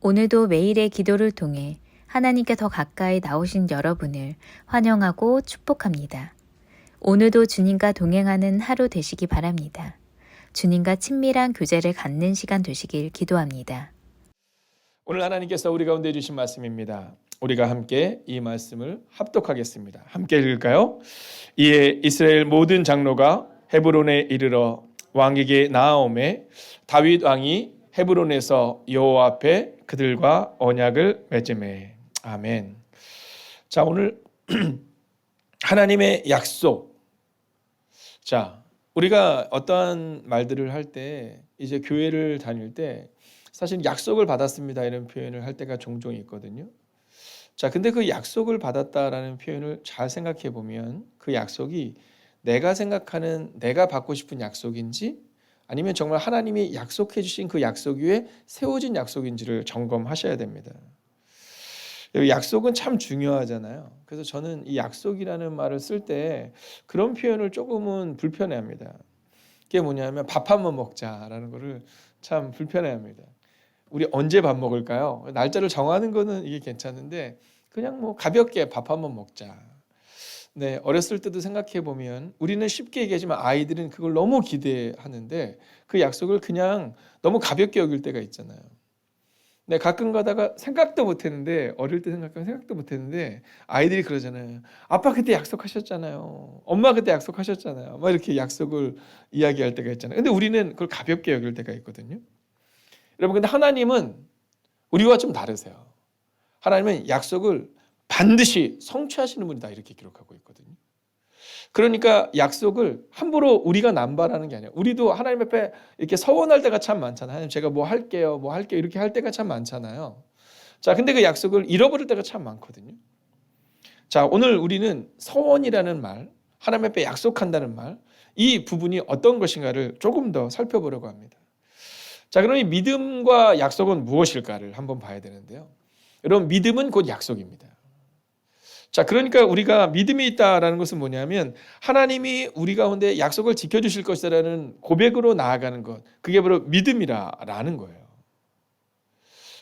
오늘도 매일의 기도를 통해 하나님께 더 가까이 나오신 여러분을 환영하고 축복합니다. 오늘도 주님과 동행하는 하루 되시기 바랍니다. 주님과 친밀한 교제를 갖는 시간 되시길 기도합니다. 오늘 하나님께서 우리 가운데 주신 말씀입니다. 우리가 함께 이 말씀을 합독하겠습니다. 함께 읽을까요? 이에 이스라엘 모든 장로가 헤브론에 이르러 왕에게 나아오매 다윗 왕이 헤브론에서 여호와 앞에 그들과 언약을 맺으매. 아멘. 자, 오늘 하나님의 약속. 자, 우리가 어떠한 말들을 할 때, 이제 교회를 다닐 때 사실 약속을 받았습니다 이런 표현을 할 때가 종종 있거든요. 자, 근데 그 약속을 받았다라는 표현을 잘 생각해 보면 그 약속이 내가 생각하는, 내가 받고 싶은 약속인지 아니면 정말 하나님이 약속해 주신 그 약속 위에 세워진 약속인지를 점검하셔야 됩니다. 약속은 참 중요하잖아요. 그래서 저는 이 약속이라는 말을 쓸 때 그런 표현을 조금은 불편해합니다. 그게 뭐냐면 밥 한번 먹자라는 거를 참 불편해합니다. 우리 언제 밥 먹을까요? 날짜를 정하는 거는 이게 괜찮은데 그냥 뭐 가볍게 밥 한번 먹자. 네, 어렸을 때도 생각해 보면 우리는 쉽게 얘기하지만 아이들은 그걸 너무 기대하는데 그 약속을 그냥 너무 가볍게 여길 때가 있잖아요. 네, 가끔 가다가 생각도 못 했는데, 어릴 때 생각하면 생각도 못 했는데 아이들이 그러잖아요. 아빠 그때 약속하셨잖아요. 엄마 그때 약속하셨잖아요. 막 이렇게 약속을 이야기할 때가 있잖아요. 근데 우리는 그걸 가볍게 여길 때가 있거든요. 여러분, 근데 하나님은 우리와 좀 다르세요. 하나님은 약속을 반드시 성취하시는 분이다 이렇게 기록하고 있거든요. 그러니까 약속을 함부로 우리가 남발하는 게 아니에요. 우리도 하나님 앞에 이렇게 서원할 때가 참 많잖아요. 하나님 제가 뭐 할게요, 뭐 할게요 이렇게 할 때가 참 많잖아요. 자, 근데 그 약속을 잃어버릴 때가 참 많거든요. 자, 오늘 우리는 서원이라는 말, 하나님 앞에 약속한다는 말, 이 부분이 어떤 것인가를 조금 더 살펴보려고 합니다. 자, 그럼 이 믿음과 약속은 무엇일까를 한번 봐야 되는데요. 여러분, 믿음은 곧 약속입니다. 자, 그러니까 우리가 믿음이 있다라는 것은 뭐냐면 하나님이 우리 가운데 약속을 지켜주실 것이라는 고백으로 나아가는 것, 그게 바로 믿음이라는 거예요.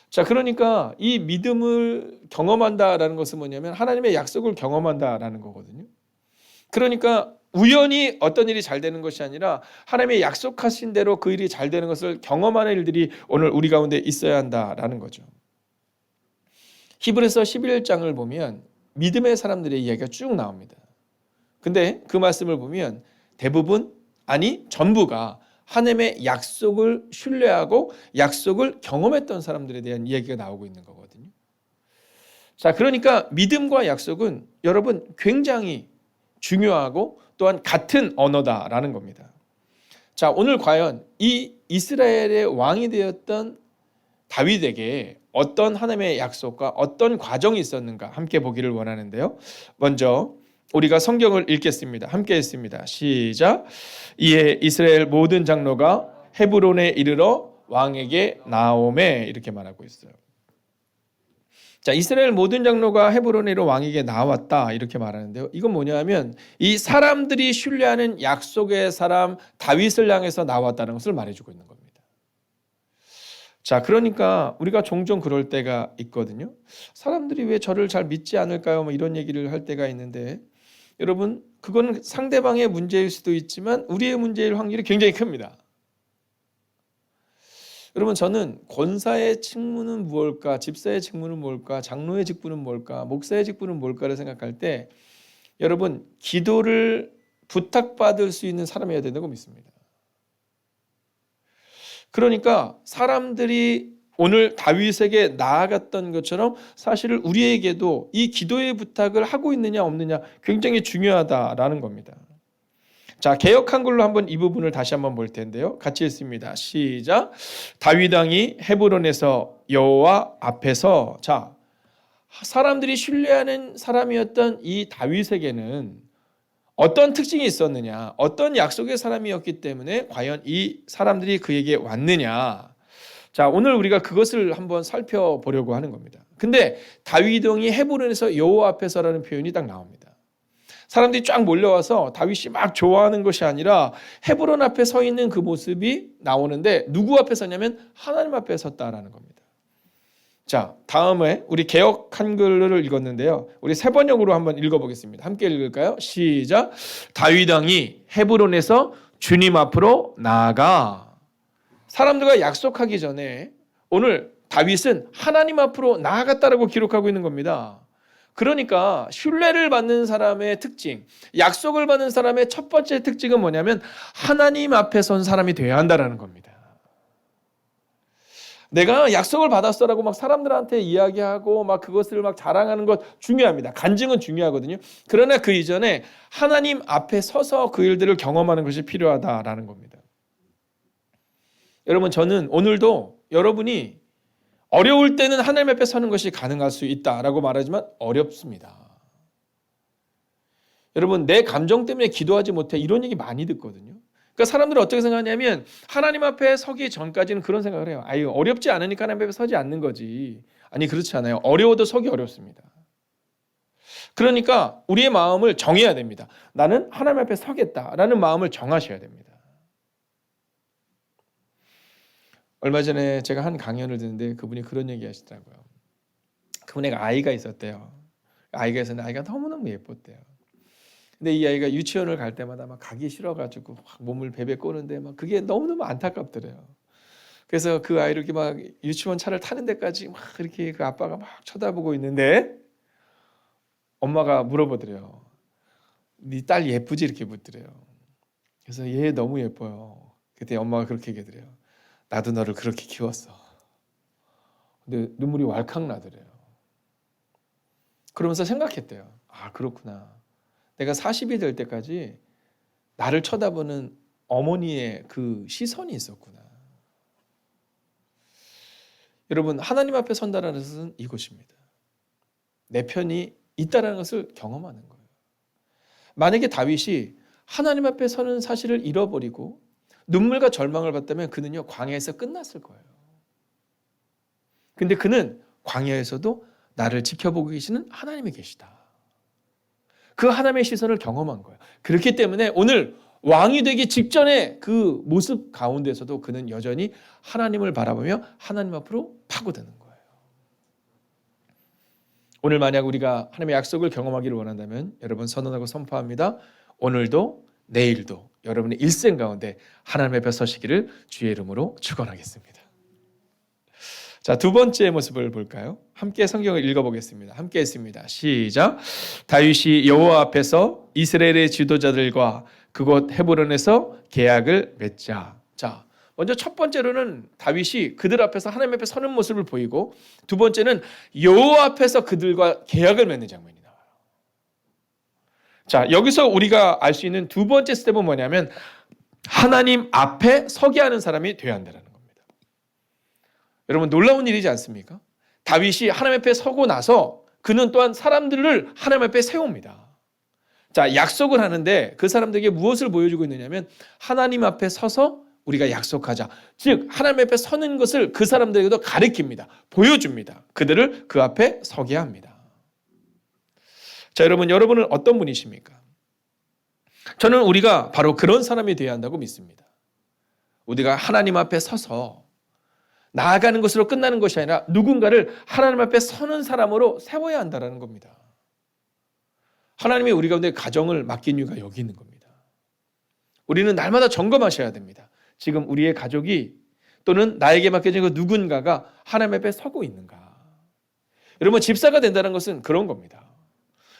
자, 그러니까 이 믿음을 경험한다라는 것은 뭐냐면 하나님의 약속을 경험한다라는 거거든요. 그러니까 우연히 어떤 일이 잘 되는 것이 아니라 하나님의 약속하신 대로 그 일이 잘 되는 것을 경험하는 일들이 오늘 우리 가운데 있어야 한다라는 거죠. 히브리서 11장을 보면 믿음의 사람들의 이야기가 쭉 나옵니다. 근데 그 말씀을 보면 대부분, 아니 전부가 하나님의 약속을 신뢰하고 약속을 경험했던 사람들에 대한 이야기가 나오고 있는 거거든요. 자, 그러니까 믿음과 약속은 여러분 굉장히 중요하고 또한 같은 언어다라는 겁니다. 자, 오늘 과연 이 이스라엘의 왕이 되었던 다윗에게 어떤 하나님의 약속과 어떤 과정이 있었는가 함께 보기를 원하는데요. 먼저 우리가 성경을 읽겠습니다. 함께 읽습니다. 시작. 이에 이스라엘 모든 장로가 헤브론에 이르러 왕에게 나오매 이렇게 말하고 있어요. 자, 이스라엘 모든 장로가 헤브론에 이르러 왕에게 나왔다 이렇게 말하는데요. 이건 뭐냐면 이 사람들이 신뢰하는 약속의 사람 다윗을 향해서 나왔다는 것을 말해주고 있는 겁니다. 자, 그러니까 우리가 종종 그럴 때가 있거든요. 사람들이 왜 저를 잘 믿지 않을까요? 뭐 이런 얘기를 할 때가 있는데 여러분, 그건 상대방의 문제일 수도 있지만 우리의 문제일 확률이 굉장히 큽니다. 여러분, 저는 권사의 직무는 무엇일까? 집사의 직무는 뭘까? 장로의 직분은 뭘까? 목사의 직분은 뭘까를 생각할 때 여러분, 기도를 부탁받을 수 있는 사람이어야 된다고 믿습니다. 그러니까 사람들이 오늘 다윗에게 나아갔던 것처럼 사실 우리에게도 이 기도의 부탁을 하고 있느냐 없느냐 굉장히 중요하다라는 겁니다. 자, 개역 한글로 한번 이 부분을 다시 한번 볼 텐데요. 같이 읽습니다. 시작. 다윗 왕이 헤브론에서 여호와 앞에서. 자, 사람들이 신뢰하는 사람이었던 이 다윗에게는 어떤 특징이 있었느냐, 어떤 약속의 사람이었기 때문에 과연 이 사람들이 그에게 왔느냐. 자, 오늘 우리가 그것을 한번 살펴보려고 하는 겁니다. 근데 다윗 왕이 헤브론에서 여호와 앞에서라는 표현이 딱 나옵니다. 사람들이 쫙 몰려와서 다윗이 막 좋아하는 것이 아니라 헤브론 앞에 서 있는 그 모습이 나오는데 누구 앞에 섰냐면 하나님 앞에 섰다라는 겁니다. 자, 다음에 우리 개역 한글을 읽었는데요. 우리 세 번역으로 한번 읽어보겠습니다. 함께 읽을까요? 시작. 다윗 왕이 헤브론에서 주님 앞으로 나아가. 사람들과 약속하기 전에 오늘 다윗은 하나님 앞으로 나아갔다라고 기록하고 있는 겁니다. 그러니까 신뢰를 받는 사람의 특징, 약속을 받는 사람의 첫 번째 특징은 뭐냐면 하나님 앞에 선 사람이 되어야 한다는 겁니다. 내가 약속을 받았어라고 막 사람들한테 이야기하고 막 그것을 막 자랑하는 것 중요합니다. 간증은 중요하거든요. 그러나 그 이전에 하나님 앞에 서서 그 일들을 경험하는 것이 필요하다라는 겁니다. 여러분, 저는 오늘도 여러분이 어려울 때는 하나님 앞에 서는 것이 가능할 수 있다라고 말하지만 어렵습니다. 여러분, 내 감정 때문에 기도하지 못해 이런 얘기 많이 듣거든요. 그러니까 사람들은 어떻게 생각하냐면 하나님 앞에 서기 전까지는 그런 생각을 해요. 아유, 어렵지 않으니까 하나님 앞에 서지 않는 거지. 아니, 그렇지 않아요. 어려워도 서기 어렵습니다. 그러니까 우리의 마음을 정해야 됩니다. 나는 하나님 앞에 서겠다라는 마음을 정하셔야 됩니다. 얼마 전에 제가 한 강연을 듣는데 그분이 그런 얘기 하시더라고요. 그분에게 아이가 있었대요. 아이가 있었는데 아이가 너무너무 예뻤대요. 근데 이 아이가 유치원을 갈 때마다 막 가기 싫어가지고 막 몸을 베베 꼬는데 막 그게 너무너무 안타깝더래요. 그래서 그 아이를 이렇게 막 유치원 차를 타는 데까지 막 이렇게 그 아빠가 막 쳐다보고 있는데 엄마가 물어보더래요. 네 딸 예쁘지? 이렇게 묻더래요. 그래서 얘 너무 예뻐요. 그때 엄마가 그렇게 얘기하더래요. 나도 너를 그렇게 키웠어. 근데 눈물이 왈칵 나더래요. 그러면서 생각했대요. 아, 그렇구나. 내가 40이 될 때까지 나를 쳐다보는 어머니의 그 시선이 있었구나. 여러분, 하나님 앞에 선다라는 것은 이것입니다. 내 편이 있다라는 것을 경험하는 거예요. 만약에 다윗이 하나님 앞에 서는 사실을 잃어버리고 눈물과 절망을 받다면 그는요, 광야에서 끝났을 거예요. 근데 그는 광야에서도 나를 지켜보고 계시는 하나님이 계시다. 그 하나님의 시선을 경험한 거예요. 그렇기 때문에 오늘 왕이 되기 직전에 그 모습 가운데서도 그는 여전히 하나님을 바라보며 하나님 앞으로 파고드는 거예요. 오늘 만약 우리가 하나님의 약속을 경험하기를 원한다면 여러분 선언하고 선포합니다. 오늘도 내일도 여러분의 일생 가운데 하나님 앞에 서시기를 주의 이름으로 축원하겠습니다. 자, 두 번째 모습을 볼까요? 함께 성경을 읽어보겠습니다. 함께 했습니다. 시작. 다윗이 여호와 앞에서 이스라엘의 지도자들과 그곳 헤브론에서 계약을 맺자. 자, 먼저 첫 번째로는 다윗이 그들 앞에서 하나님 앞에 서는 모습을 보이고 두 번째는 여호와 앞에서 그들과 계약을 맺는 장면이 나와요. 자, 여기서 우리가 알 수 있는 두 번째 스텝은 뭐냐면 하나님 앞에 서게 하는 사람이 되어야 한다는 겁니다. 여러분, 놀라운 일이지 않습니까? 다윗이 하나님 앞에 서고 나서 그는 또한 사람들을 하나님 앞에 세웁니다. 자, 약속을 하는데 그 사람들에게 무엇을 보여주고 있느냐면 하나님 앞에 서서 우리가 약속하자. 즉 하나님 앞에 서는 것을 그 사람들에게도 가르칩니다. 보여줍니다. 그들을 그 앞에 서게 합니다. 자, 여러분은 어떤 분이십니까? 저는 우리가 바로 그런 사람이 되어야 한다고 믿습니다. 우리가 하나님 앞에 서서 나아가는 것으로 끝나는 것이 아니라 누군가를 하나님 앞에 서는 사람으로 세워야 한다는 겁니다. 하나님이 우리 가운데 가정을 맡긴 이유가 여기 있는 겁니다. 우리는 날마다 점검하셔야 됩니다. 지금 우리의 가족이 또는 나에게 맡겨진 그 누군가가 하나님 앞에 서고 있는가. 여러분, 집사가 된다는 것은 그런 겁니다.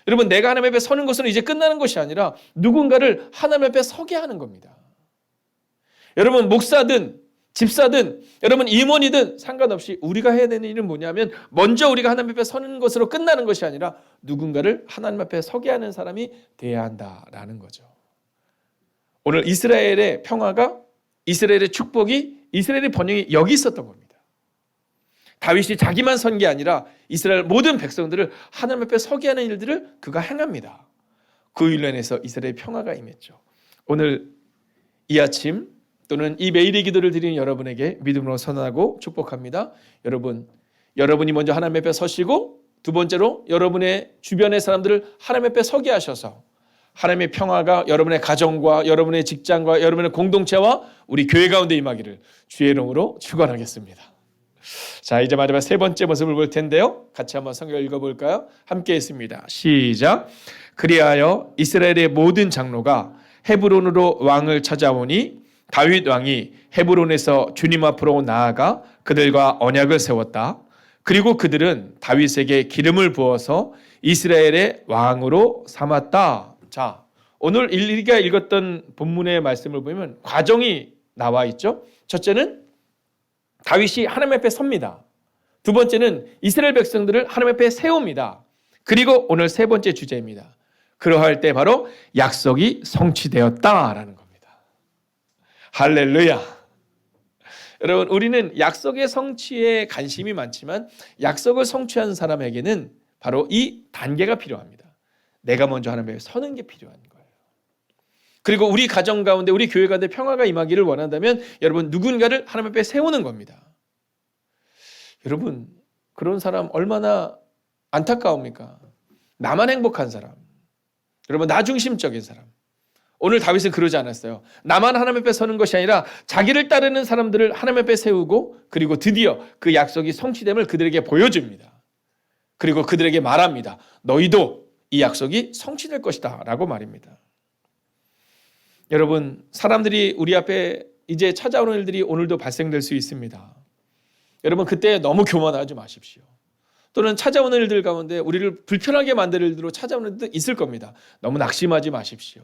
여러분, 내가 하나님 앞에 서는 것은 이제 끝나는 것이 아니라 누군가를 하나님 앞에 서게 하는 겁니다. 여러분, 목사든 집사든 여러분 임원이든 상관없이 우리가 해야 되는 일은 뭐냐면 먼저 우리가 하나님 앞에 서는 것으로 끝나는 것이 아니라 누군가를 하나님 앞에 서게 하는 사람이 돼야 한다라는 거죠. 오늘 이스라엘의 평화가, 이스라엘의 축복이, 이스라엘의 번영이 여기 있었던 겁니다. 다윗이 자기만 선 게 아니라 이스라엘 모든 백성들을 하나님 앞에 서게 하는 일들을 그가 행합니다. 그 일로 인해서 이스라엘의 평화가 임했죠. 오늘 이 아침 또는 이 매일의 기도를 드리는 여러분에게 믿음으로 선언하고 축복합니다. 여러분이 먼저 하나님 앞에 서시고 두 번째로 여러분의 주변의 사람들을 하나님 앞에 서게 하셔서 하나님의 평화가 여러분의 가정과 여러분의 직장과 여러분의 공동체와 우리 교회 가운데 임하기를 주의 이름으로 축원하겠습니다. 자, 이제 마지막 세 번째 모습을 볼 텐데요. 같이 한번 성경 읽어볼까요? 함께 했습니다. 시작. 그리하여 이스라엘의 모든 장로가 헤브론으로 왕을 찾아오니 다윗 왕이 헤브론에서 주님 앞으로 나아가 그들과 언약을 세웠다. 그리고 그들은 다윗에게 기름을 부어서 이스라엘의 왕으로 삼았다. 자, 오늘 우리가 읽었던 본문의 말씀을 보면 과정이 나와 있죠. 첫째는 다윗이 하나님 앞에 섭니다. 두 번째는 이스라엘 백성들을 하나님 앞에 세웁니다. 그리고 오늘 세 번째 주제입니다. 그러할 때 바로 약속이 성취되었다라는 겁니다. 할렐루야. 여러분, 우리는 약속의 성취에 관심이 많지만 약속을 성취한 사람에게는 바로 이 단계가 필요합니다. 내가 먼저 하나님 앞에 서는 게 필요한 거예요. 그리고 우리 가정 가운데, 우리 교회 가운데 평화가 임하기를 원한다면 여러분, 누군가를 하나님 앞에 세우는 겁니다. 여러분, 그런 사람 얼마나 안타까웁니까? 나만 행복한 사람, 여러분, 나 중심적인 사람. 오늘 다윗은 그러지 않았어요. 나만 하나님 앞에 서는 것이 아니라 자기를 따르는 사람들을 하나님 앞에 세우고, 그리고 드디어 그 약속이 성취됨을 그들에게 보여줍니다. 그리고 그들에게 말합니다. 너희도 이 약속이 성취될 것이다 라고 말입니다. 여러분, 사람들이 우리 앞에 이제 찾아오는 일들이 오늘도 발생될 수 있습니다. 여러분, 그때 너무 교만하지 마십시오. 또는 찾아오는 일들 가운데 우리를 불편하게 만들 일들로 찾아오는 일도 있을 겁니다. 너무 낙심하지 마십시오.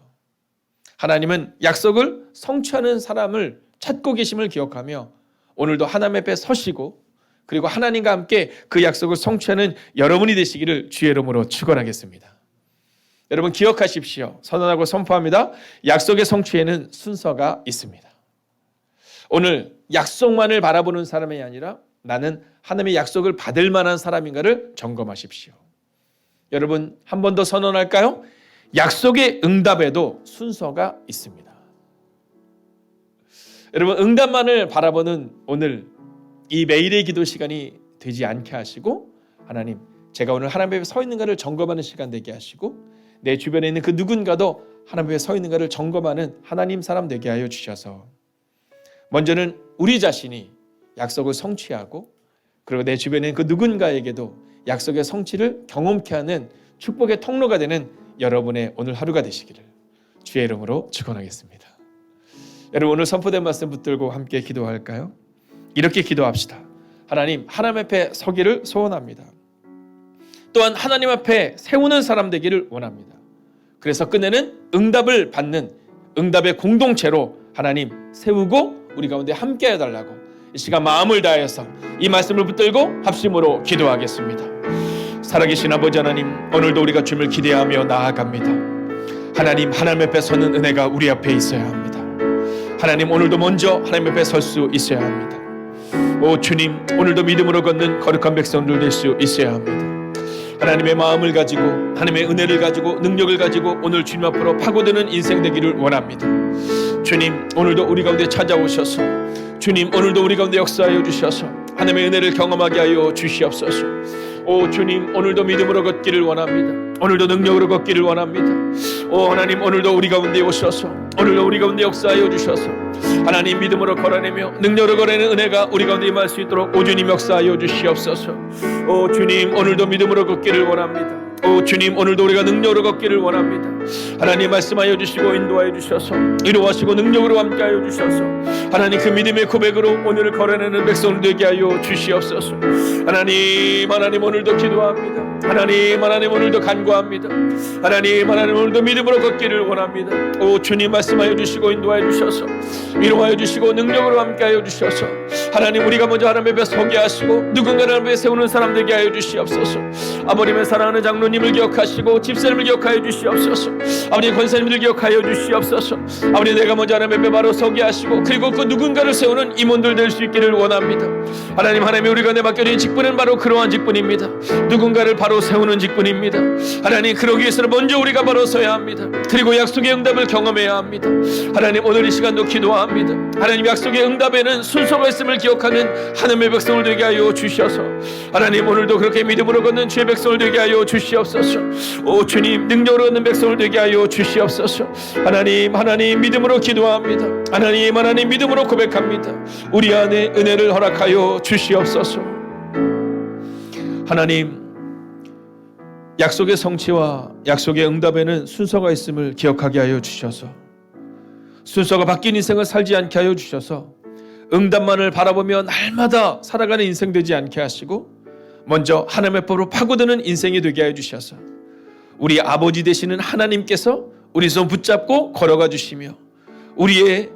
하나님은 약속을 성취하는 사람을 찾고 계심을 기억하며 오늘도 하나님 앞에 서시고, 그리고 하나님과 함께 그 약속을 성취하는 여러분이 되시기를 주의 이름으로 축원하겠습니다. 여러분, 기억하십시오. 선언하고 선포합니다. 약속의 성취에는 순서가 있습니다. 오늘 약속만을 바라보는 사람이 아니라 나는 하나님의 약속을 받을 만한 사람인가를 점검하십시오. 여러분, 한 번 더 선언할까요? 약속의 응답에도 순서가 있습니다. 여러분, 응답만을 바라보는 오늘 이 매일의 기도 시간이 되지 않게 하시고, 하나님, 제가 오늘 하나님 앞에 서 있는가를 점검하는 시간 되게 하시고, 내 주변에 있는 그 누군가도 하나님 앞에 서 있는가를 점검하는 하나님 사람 되게 하여 주셔서 먼저는 우리 자신이 약속을 성취하고, 그리고 내 주변에 있는 그 누군가에게도 약속의 성취를 경험케 하는 축복의 통로가 되는 여러분의 오늘 하루가 되시기를 주의 이름으로 축원하겠습니다. 여러분, 오늘 선포된 말씀 붙들고 함께 기도할까요? 이렇게 기도합시다. 하나님 앞에 서기를 소원합니다. 또한 하나님 앞에 세우는 사람 되기를 원합니다. 그래서 끝내는 응답을 받는 응답의 공동체로 하나님 세우고 우리 가운데 함께 해달라고 이 시간 마음을 다해서 이 말씀을 붙들고 합심으로 기도하겠습니다. 살아계신 아버지 하나님, 오늘도 우리가 주님을 기대하며 나아갑니다. 하나님 앞에 서는 은혜가 우리 앞에 있어야 합니다. 하나님, 오늘도 먼저 하나님 앞에 설 수 있어야 합니다. 오 주님, 오늘도 믿음으로 걷는 거룩한 백성들 될 수 있어야 합니다. 하나님의 마음을 가지고, 하나님의 은혜를 가지고, 능력을 가지고 오늘 주님 앞으로 파고드는 인생 되기를 원합니다. 주님, 오늘도 우리 가운데 찾아오셔서, 주님, 오늘도 우리 가운데 역사하여 주셔서 하나님의 은혜를 경험하게 하여 주시옵소서. 오 주님, 오늘도 믿음으로 걷기를 원합니다. 오늘도 능력으로 걷기를 원합니다. 오 하나님, 오늘도 우리 가운데 오셔서, 오늘도 우리 가운데 역사하여 주셔서 하나님 믿음으로 걸어내며 능력으로 걸어내는 은혜가 우리 가운데 임할 수 있도록 오 주님 역사하여 주시옵소서. 오 주님, 오늘도 믿음으로 걷기를 원합니다. 오 주님, 오늘도 우리가 능력으로 걷기를 원합니다. 하나님 말씀하여 주시고 인도하여 주셔서 이루하시고 능력으로 함께하여 주셔서 하나님 그 믿음의 고백으로 오늘을 걸어내는 백성들 되게 하여 주시옵소서. 하나님 오늘도 기도합니다. 하나님 오늘도 간구합니다. 하나님 오늘도 믿음으로 걷기를 원합니다. 오 주님 말씀하여 주시고 인도하여 주셔서 위로하여 주시고 능력으로 함께하여 주셔서 하나님, 우리가 먼저 하나님 앞에 서게 하시고 누군가를 앞에 세우는 사람 되게 하여 주시옵소서. 아버님의 사랑하는 장로님을 기억하시고 집사님을 기억하여 주시옵소서. 아버지 권사님을 기억하여 주시옵소서. 아버지, 내가 먼저 하나님 앞에 바로 서게 하시고 그리고 그 누군가를 세우는 임원들 될 수 있기를 원합니다. 하나님 우리가 내 맡겨진 직분은 바로 그러한 직분입니다. 누군가를 바로 세우는 직분입니다. 하나님, 그러기 위해서는 먼저 우리가 바로 서야 합니다. 그리고 약속의 응답을 경험해야 합니다. 하나님, 오늘 이 시간도 기도합니다. 하나님, 약속의 응답에는 순서가 있음을 기억하는 하나님의 백성을 되게 하여 주셔서 하나님, 오늘도 그렇게 믿음으로 걷는 주의 백성을 되게 하여 주시옵소서. 오 주님, 능력으로 걷는 백성을 되게 하여 주시옵소서. 하나님 믿음으로 기도합니다. 하나님 믿음으로 고백합니다. 우리 안에 은혜를 허락하여 주시옵소서. 하나님, 약속의 성취와 약속의 응답에는 순서가 있음을 기억하게 하여 주셔서, 순서가 바뀐 인생을 살지 않게 하여 주셔서 응답만을 바라보며 날마다 살아가는 인생 되지 않게 하시고 먼저 하나님의 법으로 파고드는 인생이 되게 하여 주셔서 우리 아버지 되시는 하나님께서 우리 손 붙잡고 걸어가 주시며 우리의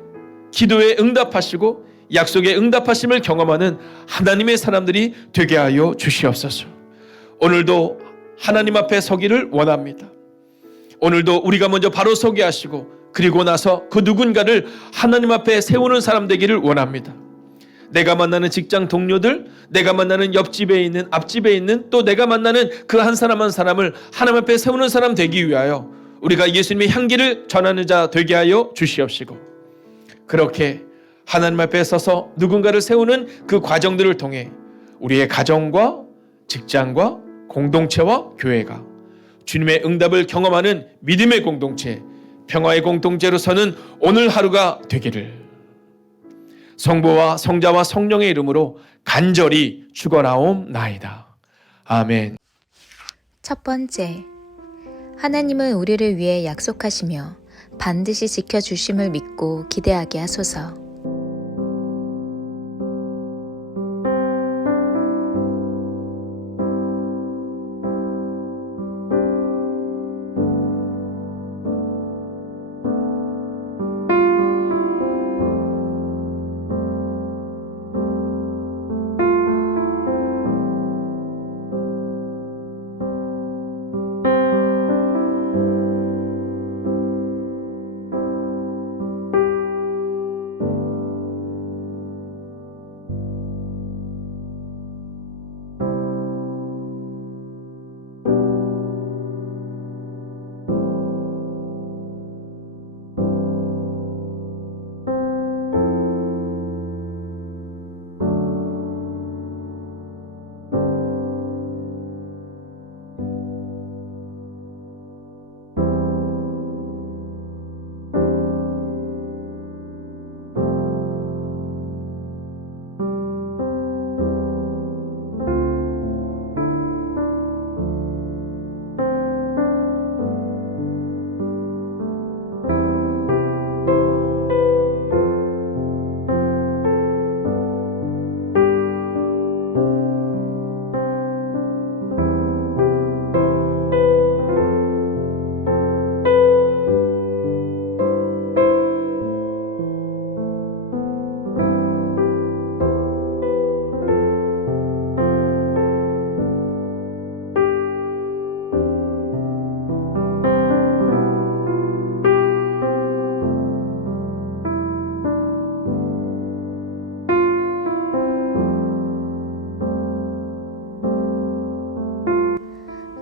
기도에 응답하시고 약속에 응답하심을 경험하는 하나님의 사람들이 되게 하여 주시옵소서. 오늘도 하나님 앞에 서기를 원합니다. 오늘도 우리가 먼저 바로 서게 하시고 그리고 나서 그 누군가를 하나님 앞에 세우는 사람 되기를 원합니다. 내가 만나는 직장 동료들, 내가 만나는 옆집에 있는, 앞집에 있는, 또 내가 만나는 그 한 사람 한 사람을 하나님 앞에 세우는 사람 되기 위하여 우리가 예수님의 향기를 전하는 자 되게 하여 주시옵시고, 그렇게 하나님 앞에 서서 누군가를 세우는 그 과정들을 통해 우리의 가정과 직장과 공동체와 교회가 주님의 응답을 경험하는 믿음의 공동체, 평화의 공동체로 서는 오늘 하루가 되기를 성부와 성자와 성령의 이름으로 간절히 축원하옵나이다. 아멘. 첫 번째, 하나님은 우리를 위해 약속하시며 반드시 지켜주심을 믿고 기대하게 하소서.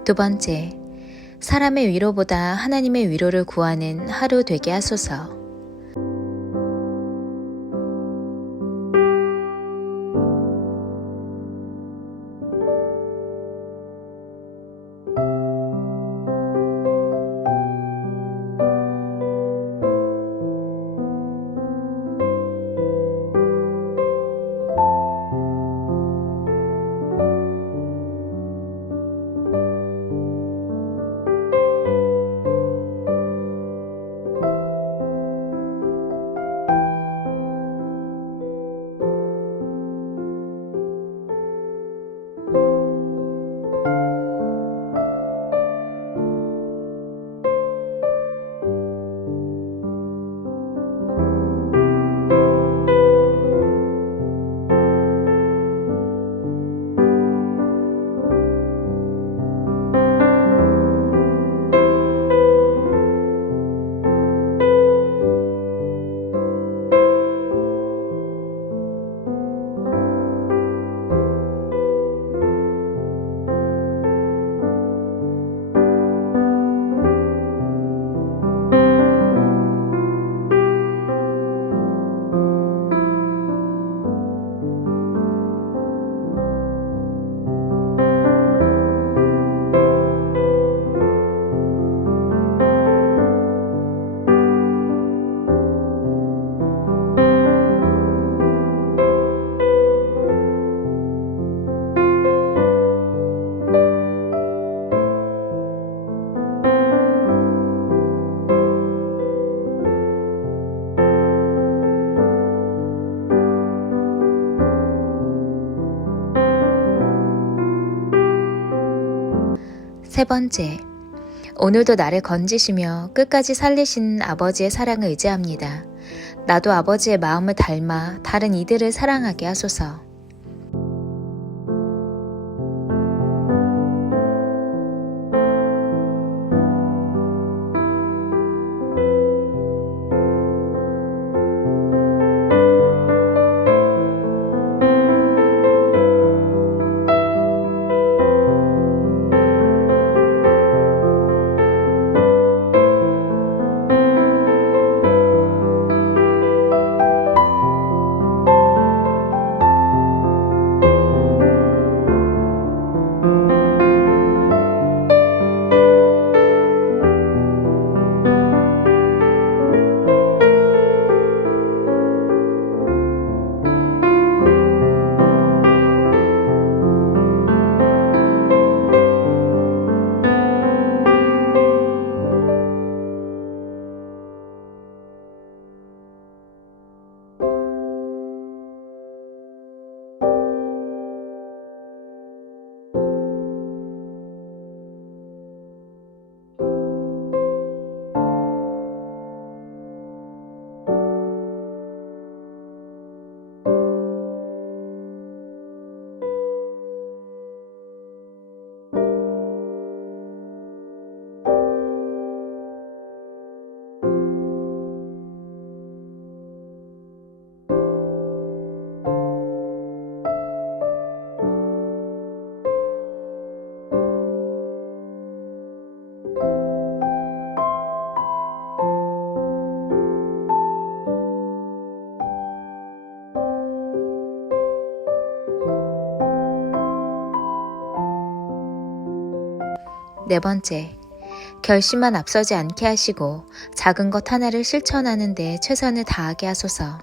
두 번째, 사람의 위로보다 하나님의 위로를 구하는 하루 되게 하소서. 세 번째, 오늘도 나를 건지시며 끝까지 살리신 아버지의 사랑을 의지합니다. 나도 아버지의 마음을 닮아 다른 이들을 사랑하게 하소서. 네 번째, 결심만 앞서지 않게 하시고 작은 것 하나를 실천하는 데 최선을 다하게 하소서.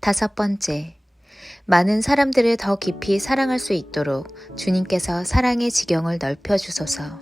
다섯 번째, 많은 사람들을 더 깊이 사랑할 수 있도록 주님께서 사랑의 지경을 넓혀 주소서.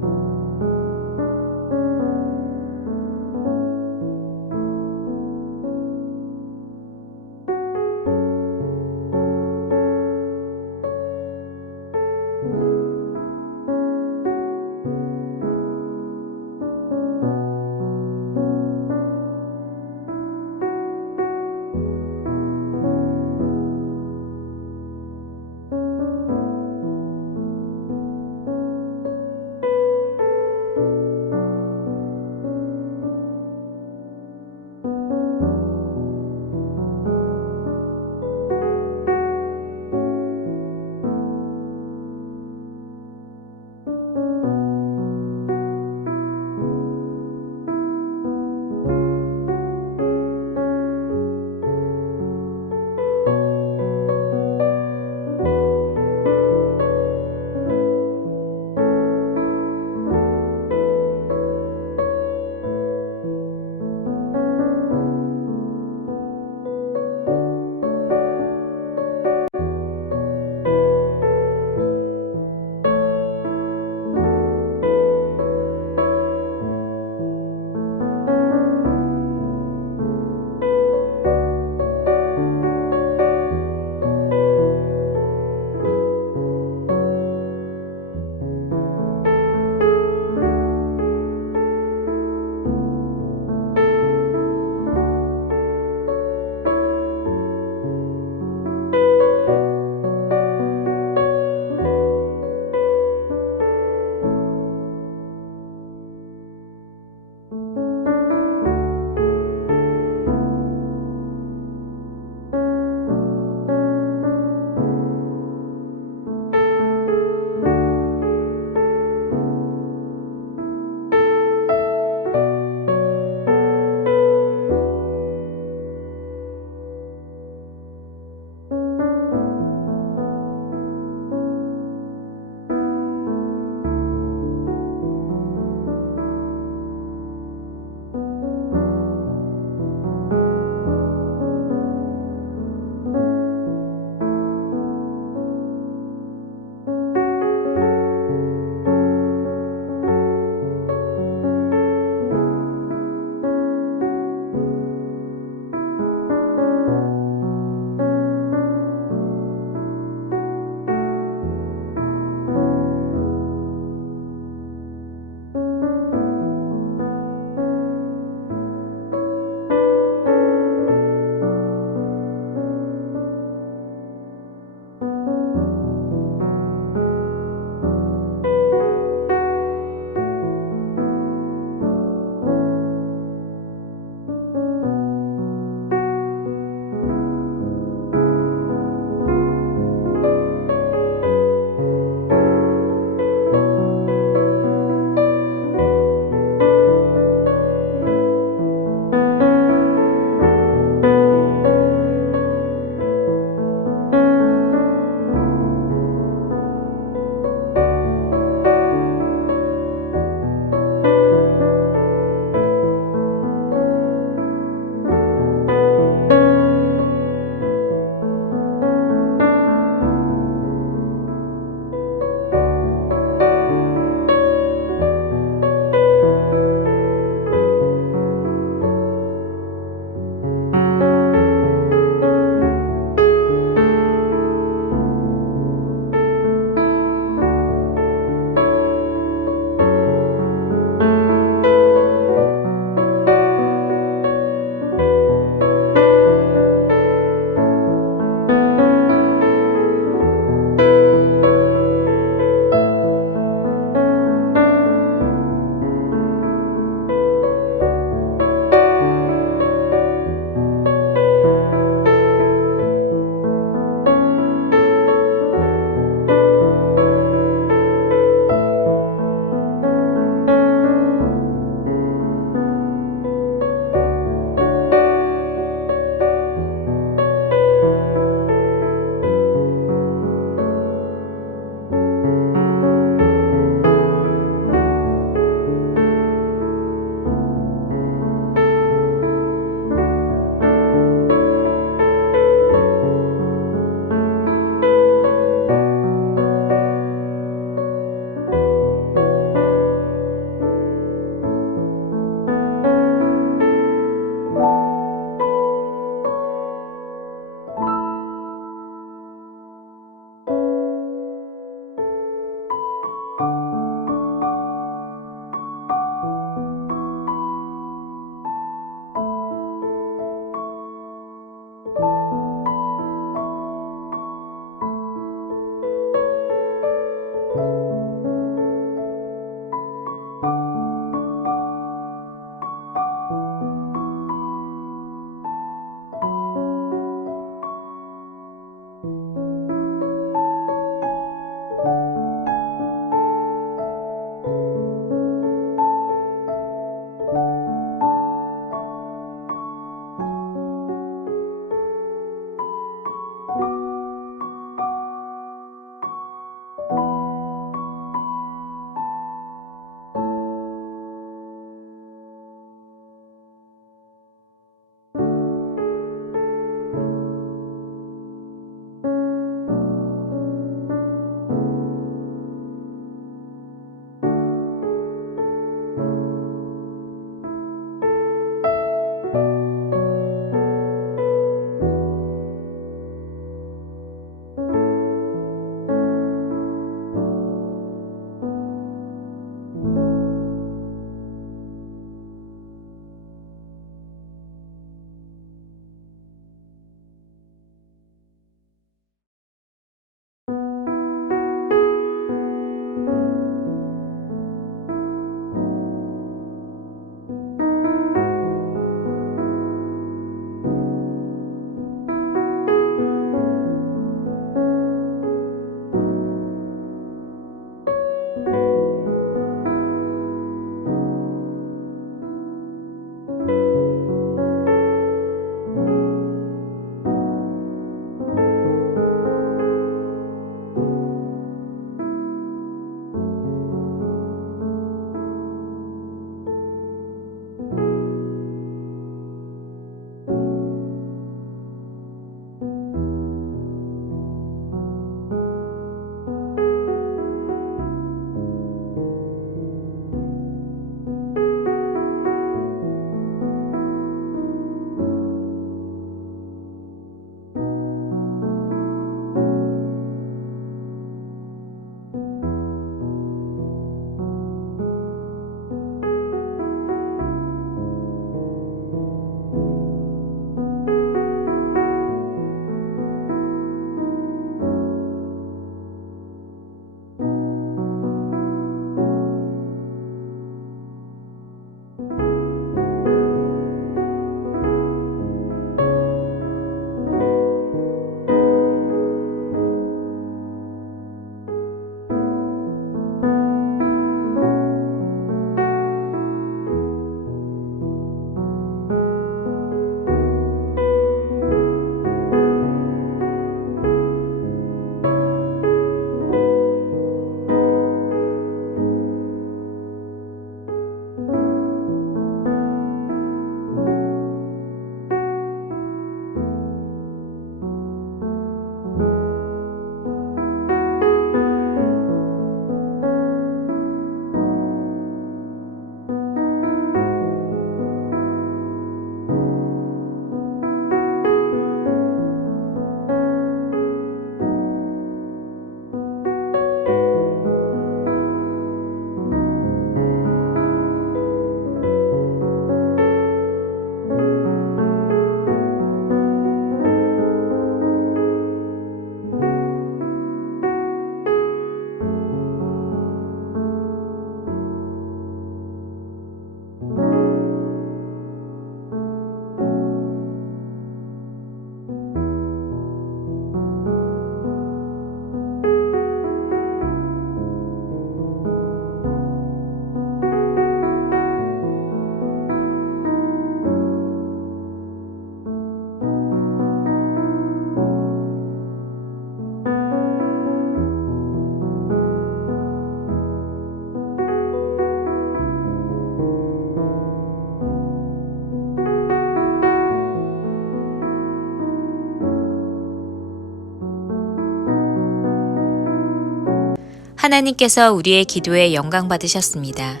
하나님께서 우리의 기도에 영광 받으셨습니다.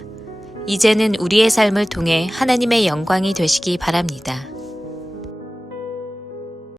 이제는 우리의 삶을 통해 하나님의 영광이 되시기 바랍니다.